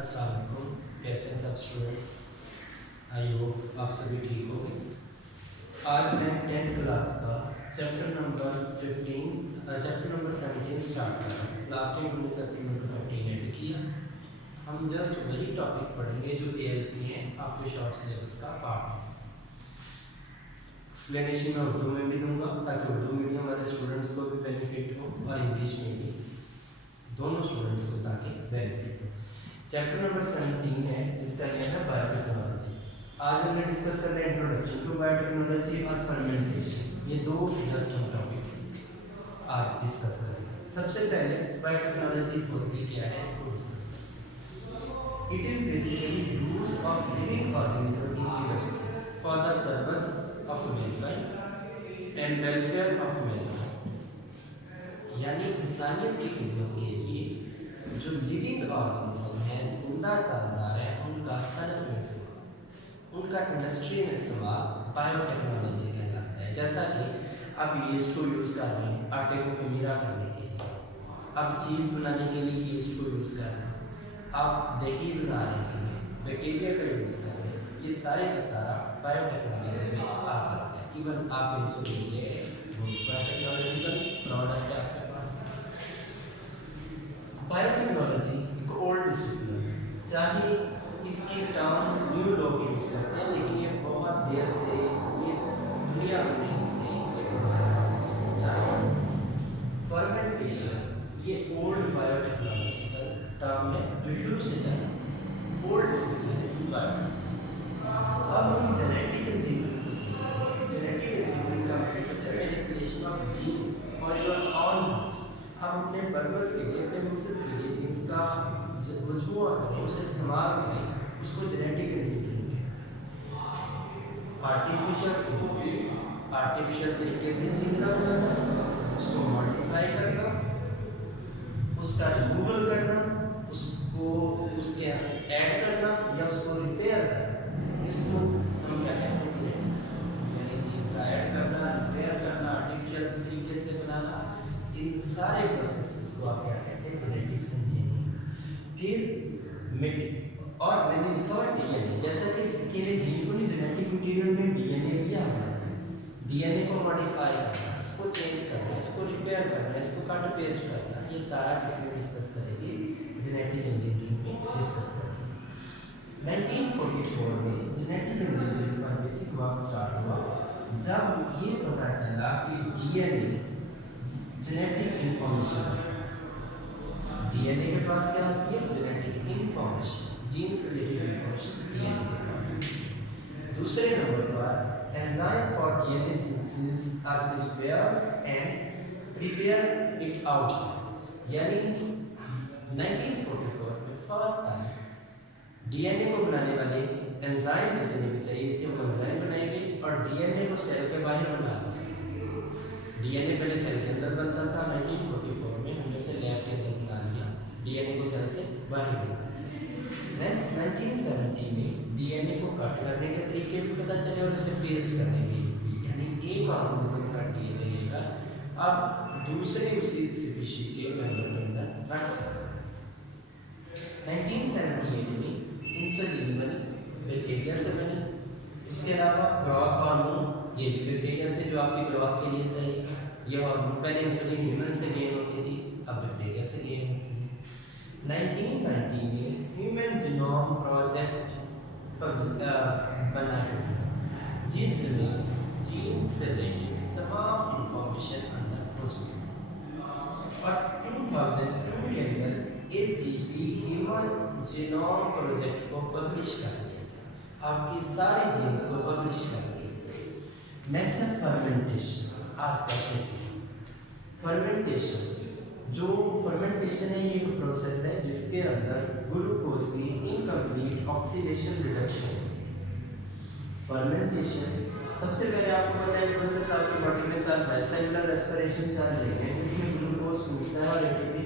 अस्सलाम वालेकुम। कैसे हैं सब स्टूडेंट्स? आई होप आप सभी ठीक होंगे। आज मैं 10th क्लास का चैप्टर नंबर 17 स्टार्ट कर रहा हूँ। लास्ट टाइम हमने चैप्टर नंबर 15 एड किया। हम जस्ट वही टॉपिक पढ़ेंगे जो ALP है, आपके शॉर्ट सिलेबस का पार्ट है। एक्सप्लेनेशन मैं उर्दू में भी दूंगा ताकि उर्दू मीडियम वाले स्टूडेंट्स को भी बेनिफिट हो और इंग्लिश में भी दोनों स्टूडेंट्स को ताकि बेनिफिट हो। चैप्टर नंबर 17 है जिसका नाम है बायोटेक्नोलॉजी। आज हमने डिस्कस कर रहे हैं इंट्रोडक्शन टू बायोटेक्नोलॉजी और फर्मेंटेशन। ये दो जस्ट हम टॉपिक आज डिस्कस करेंगे। सबसे पहले बायोटेक्नोलॉजी होती क्या है इसको डिस्कस करें। It is basically use of living organism in industry for the service of Mankind and welfare of Mankind. यानी इंसानियत की खिदमत के लिए जो लिविंग ऑर्गेनिज्म है, जिंदा जानदार है, उनका सनत में इस्तेमाल, उनका इंडस्ट्री में इस्तेमाल बायोटेक्नोलॉजी कहलाता है। जैसा कि अब यीस्ट को यूज़ कर रहे हैं आटे को खमीरा करने के लिए, अब चीज़ बनाने के लिए यीस्ट को यूज़ कर रहे हैं, अब दही बना रहे हैं बैक्टीरिया का यूज़ कर रहे हैं। ये सारे का सारा बायोटेक्नोलॉजी में आ सकता है। इवन आप इंसुलिन ले वो बायोटेक्नोलॉजिकल प्रोडक्ट है आपके पास। बायोटेक्नोलॉजी एक ओल्ड डिसिप्लिन है, चाहे इसकी टर्म न्यू लोग यूज़ करते हैं, लेकिन ये बहुत देर से ये दुनिया में से ये प्रोसेस चाहे फर्मेंटेशन, ये ओल्ड बायोटेक्नोलॉजिकल टर्म है जो शुरू से चला, ओल्ड डिसिप्लिन है बायोटेक्नोलॉजी। अब हम जेनेटिक इंजीनियरिंग का मतलब है manipulation of gene for your on use. हम अपने पर्पस के लिए, अपने मकसद के लिए जीन्स का मजमूआ करें, उसे इस्तेमाल करें, उसको जेनेटिक इंजीनियरिंग कहते हैं। आर्टिफिशियल स्पीसीज, आर्टिफिशियल तरीके से जीन का बनाना, उसको मॉडिफाई करना, उसका रिमूवल करना, उसको उसके ऐड करना या उसको रिपेयर करना, इसको हम क्या कहते हैं जेनेटिक। यानी जीन का ऐड करना, रिपेयर करना, आर्टिफिशियल तरीके से बनाना, इन सारे प्रोसेसेस को आप क्या कहते हैं जेनेटिक इंजीनियरिंग। फिर और मैंने लिखा हुआ DNA, जैसा कि जीन को नहीं, जेनेटिक मटेरियल में DNA भी आ जाता है। DNA को मॉडिफाई करना, इसको चेंज करना, इसको रिपेयर करना, इसको कट पेस्ट करना, ये सारा किसी में डिस्कस करेंगे, जेनेटिक इंजीनियरिंग में डिस्कस करेंगे। 1944 में जेनेटिक इंजीनियरिंग का बेसिक वर्क स्टार्ट हुआ, जब ये पता चला कि DNA जेनेटिक इंफॉर्मेशन, DNA के पास क्या होती है genetic information, genes related information DNA के पास। दूसरे नंबर पर enzyme for DNA synthesis are prepare it outside. यानी 1944 में फर्स्ट टाइम DNA को बनाने वाले एंजाइम जितने भी चाहिए थे वो एंजाइम बनाए गए और DNA को सेल के बाहर बना दिया। DNA पहले सेल के अंदर बनता था, 1944 में हमने से लैब के अंदर बना लिया, DNA को सेल से बाहर बना लिया। नेक्स्ट 1970 में DNA को कट करने के तरीके भी पता चले और उसे पेस्ट करने के लिए, यानी एक ऑर्गेनिज्म का DNA लेकर अब दूसरे उसी स्पीशी के मेंबर के अंदर रख सकते हैं। 1978 में इंसुलिन बनी, बैक्टीरिया से बनी। इसके अलावा ग्रोथ हार्मोन, ये भी बैक्टीरिया से, जो आपकी ग्रोथ के लिए सही है। ये हार्मोन पहले इंसुलिन ह्यूमन से गेन होती थी, अब बैक्टीरिया से गेन होती है। 1990 में ह्यूमन जीनोम प्रोजेक्ट बनना शुरू हुआ, जिसमें जीन से रिलेटेड तमाम इंफॉर्मेशन अंदर मौजूद है। और 2002 के अंदर HGP ह्यूमन जीनोम प्रोजेक्ट को पब्लिश कर दिया गया, आपकी सारी जीन्स को पब्लिश कर दिया। नेक्स्ट है फर्मेंटेशन। आज का सेशन फर्मेंटेशन, जो फर्मेंटेशन है ये एक प्रोसेस है जिसके अंदर ग्लूकोज की इनकम्प्लीट ऑक्सीडेशन रिडक्शन है। फर्मेंटेशन सबसे पहले आपको पता है प्रोसेस आपकी बॉडी में चल रहा है, सेलुलर रेस्पिरेशन चल रही है, जिसमें ग्लूकोज टूटता है और एटीपी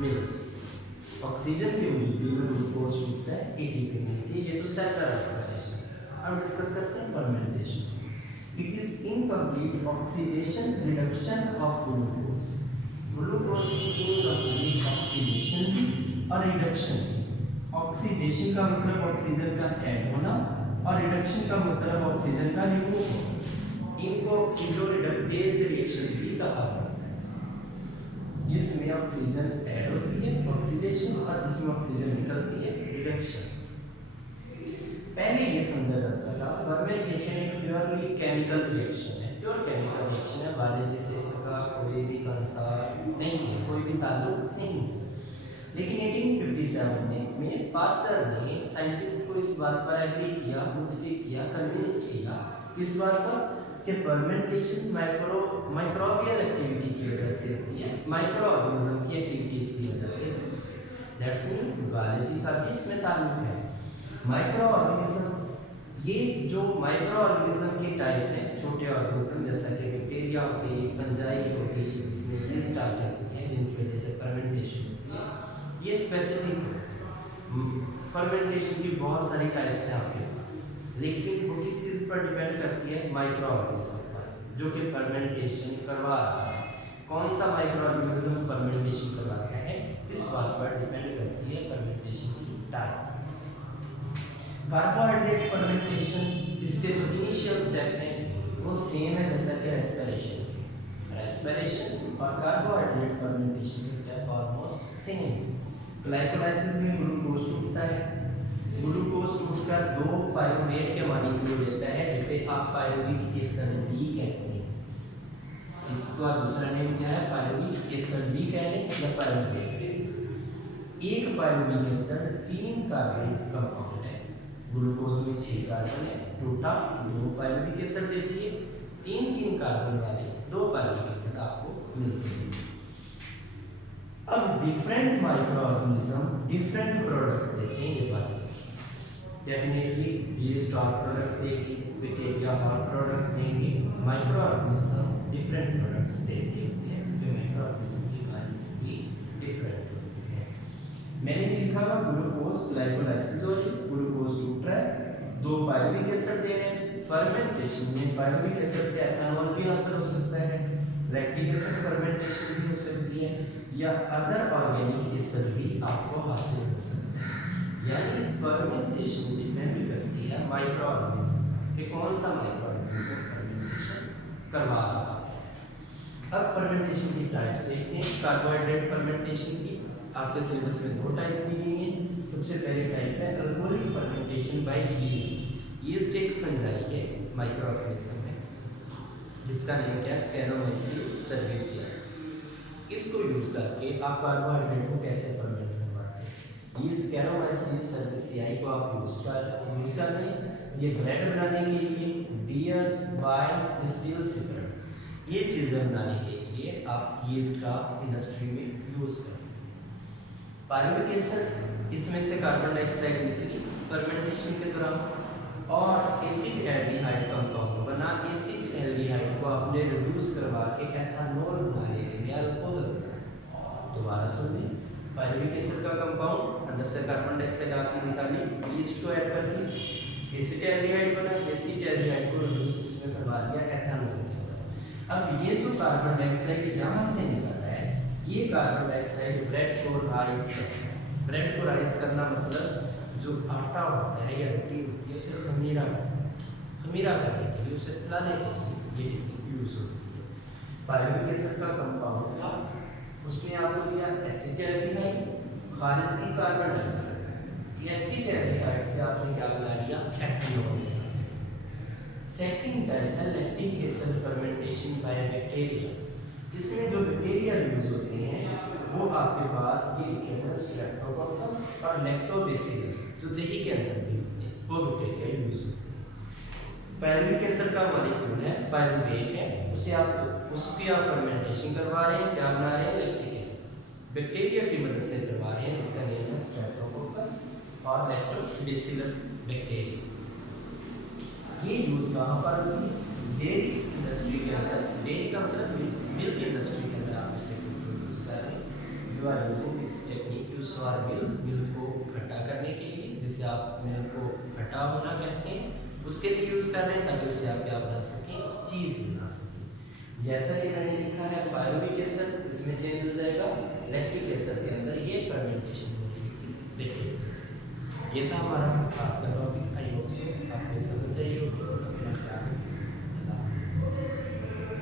मिलती है। ऑक्सीजन की मौजूदगी में ग्लूकोज टूटता है, एटीपी मिलती है। ये तो सेलुलर रेस्पिरेशन। अब डिस्कस करते हैं fermentation. It is incomplete oxidation reduction of glucose. Glucose की इनकम्प्लीट ऑक्सीडेशन और रिडक्शन, ऑक्सीडेशन ऑक्सीडेशन का मतलब ऑक्सीजन का ऐड होना और रिडक्शन का मतलब ऑक्सीजन का रिमूव होना। इनको ऑक्सीजो रिडक्टेज रिएक्शन भी कहा जाता है, जिसमें ऑक्सीजन ऐड होती है ऑक्सीडेशन और जिसमें ऑक्सीजन निकलती है रिडक्शन। पहले ये समझा जाता था फर्मेंटेशन एक प्योरली केमिकल रिएक्शन है, प्योर केमिकल रिएक्शन है, बायोलॉजी से इसका कोई भी कंसर्न नहीं है, कोई भी ताल्लुक नहीं है। लेकिन 1857 में पास्टर ने साइंटिस्ट को इस बात पर एग्री किया, मुतफिक किया, कन्विंस किया किस बात पर कि फर्मेंटेशन माइक्रोबियल एक्टिविटी की वजह से होती है, माइक्रो ऑर्गेनिज्म की एक्टिविटीज की वजह से। दैट्स मीन बायोलॉजी का भी इसमें ताल्लुक है। माइक्रो ऑर्गेनिज्म, ये जो माइक्रो ऑर्गेनिज्म के टाइप है, छोटे ऑर्गेनिज्म जैसा कि बैक्टीरिया हो गई, फंजाई हो गई, जिसमें यीस्ट आ सकती है, जिनकी वजह से फर्मेंटेशन होती है, ये स्पेसिफिक है। फर्मेंटेशन की बहुत सारी टाइप्स हैं आपके पास, लेकिन वो किस चीज़ पर डिपेंड करती है? माइक्रो ऑर्गेनिज्म पर, जो कि फर्मेंटेशन करवा रहा है। कौन सा माइक्रो ऑर्गेनिज्म फर्मेंटेशन करवाता है, इस बात पर डिपेंड करती है फर्मेंटेशन की टाइप। कार्बोहाइड्रेट फर्मेंटेशन, इसके जो इनिशियल स्टेप हैं वो सेम है जैसा कि रेस्पिरेशन के। रेस्पिरेशन और कार्बोहाइड्रेट फर्मेंटेशन के स्टेप ऑलमोस्ट सेम। ग्लाइकोलाइसिस में ग्लूकोज टूटता है, ग्लूकोज टूटकर दो पायरुवेट के मॉलिक्यूल देता है, जिसे आप पायरुविक एसिड भी कहते हैं। इसका दूसरा नेम क्या है? पायरुविक एसिड भी कह रहे हैं या पायरुवेट। एक पायरुविक एसिड 3 कार्बन कंपाउंड है, ग्लूकोज में 6 कार्बन है, टूटा 2 पायरुविक एसिड देती है, 3 कार्बन वाले 2 पायरुविक एसिड आपको मिलते हैं। अब different micro organism different product देते हैं, ये बात डेफिनेटली यीस्ट और प्रोडक्ट देगी, बैक्टीरिया और प्रोडक्ट देंगे। माइक्रो ऑर्गेनिज्म डिफरेंट प्रोडक्ट्स देते होते हैं, जो माइक्रो ऑर्गेनिज्म की काइंड्स भी डिफरेंट होती है। मैंने लिखा हुआ ग्लूकोज ग्लाइकोलाइसिस हो रही, ग्लूकोज टूट रहा है, 2 पायरुविक एसिड दे रहे हैं। फर्मेंटेशन में पायरुविक एसिड से एथेनॉल भी हासिल हो सकता है, लैक्टिक एसिड फर्मेंटेशन भी हो सकती है, या अदर ऑर्गेनिक एसिड भी आपको हासिल हो सकता है। यानी फर्मेंटेशन डिपेंड करती है माइक्रो ऑर्गेनिज्म कि कौन सा माइक्रो ऑर्गेनिज्म फर्मेंटेशन करवा रहा है। अब फर्मेंटेशन की टाइप से कार्बोहाइड्रेट फर्मेंटेशन की आपके सिलेबस में 2 टाइप दी गई हैं। सबसे पहले टाइप है alcoholic fermentation by yeast. Yeast एक फंजाई है, माइक्रो ऑर्गेनिज्म है, जिसका नेम क्या है? स्कैनोमाइसीस सर्विसिया। इसको यूज करके आप कार्बोहाइड्रेट को कैसे फर्मेंट करवाते हैं? ये स्कैनोमाइसीस सर्विसिया को आप यूज करते हैं ये ब्रेड बनाने के लिए, बियर, वाइन, डिस्टिल सिगरेट, ये चीज़ें बनाने के लिए आप यीस्ट का इंडस्ट्री में यूज करते हैं। पायरुविक एसिड, इसमें से कार्बन डाइऑक्साइड निकली फर्मेंटेशन के दौरान और एसिड एल्डिहाइड कंपाउंड बना। एसिड एल्डिहाइड को आपने रिड्यूस करवा के एथेनॉल बना लेंगे, अल्कोहल। दोबारा सुनिए, पायरुविक एसिड का कंपाउंड, अंदर से कार्बन डाइऑक्साइड आपने निकाली, यीस्ट को ऐड करके एसिड एल्डिहाइड बना, एसिड एल्डिहाइड को रिड्यूस इसमें करवा दिया एथेनॉल के अंदर। अब ये जो कार्बन डाइऑक्साइड यहाँ से निकल रहा है, ये कार्बन डाइऑक्साइड ब्रेड को राइज करता है। ब्रेड को राइज करना मतलब जो आटा होता है या रोटी होती है उसे खमीरा करता है। खमीरा करने के लिए, उसे फैलाने के लिए ये टेक्निक यूज होती है। पायरुविक एसिड का कंपाउंड था, उसने आपको दिया एसिड एल्डिहाइड, खारिज की कार्बन डाइऑक्साइड। एसिड एल्डिहाइड से आपने क्या बना लिया? एथेनॉल। सेकंड टाइप है lactic acid fermentation by bacteria. इसमें जो बैक्टीरिया यूज होते हैं वो आपके पास ये लिखे हैं स्ट्रेप्टोकोकस और लैक्टोबैसिलस, जो दही के अंदर भी होते हैं, वो बैक्टीरिया यूज होते हैं। पायरुविक एसिड का मॉलिक्यूल है, पायरुवेट है, उसकी आप फर्मेंटेशन करवा रहे हैं, क्या बना रहे हैं? Lactic acid. बैक्टीरिया की मदद से करवा रहे हैं, जिसका नेम है स्ट्रेप्टोकोकस और लैक्टोबैसिलस बैक्टीरिया। ये यूज कहाँ पर होती है? डेयरी इंडस्ट्री के अंदर। डेयरी का मतलब मिल्क इंडस्ट्री के अंदर आप इसे यूज कर रहे हैं। You are using this technique to sour milk को खट्टा करने के लिए, जिसे आप मिल्क को खट्टा होना कहते हैं, उसके लिए यूज कर रहे हैं ताकि उससे आप क्या बना सकें? चीज बना सकें। जैसा कि मैंने लिखा है पायरुविक एसिड, इसमें चेंज हो जाएगा लैक्टिक एसिड के अंदर, ये फर्मेंटेशन हो रही थी बैक्टीरिया से। ये था हमारा आज का टॉपिक। आई होप सो आपने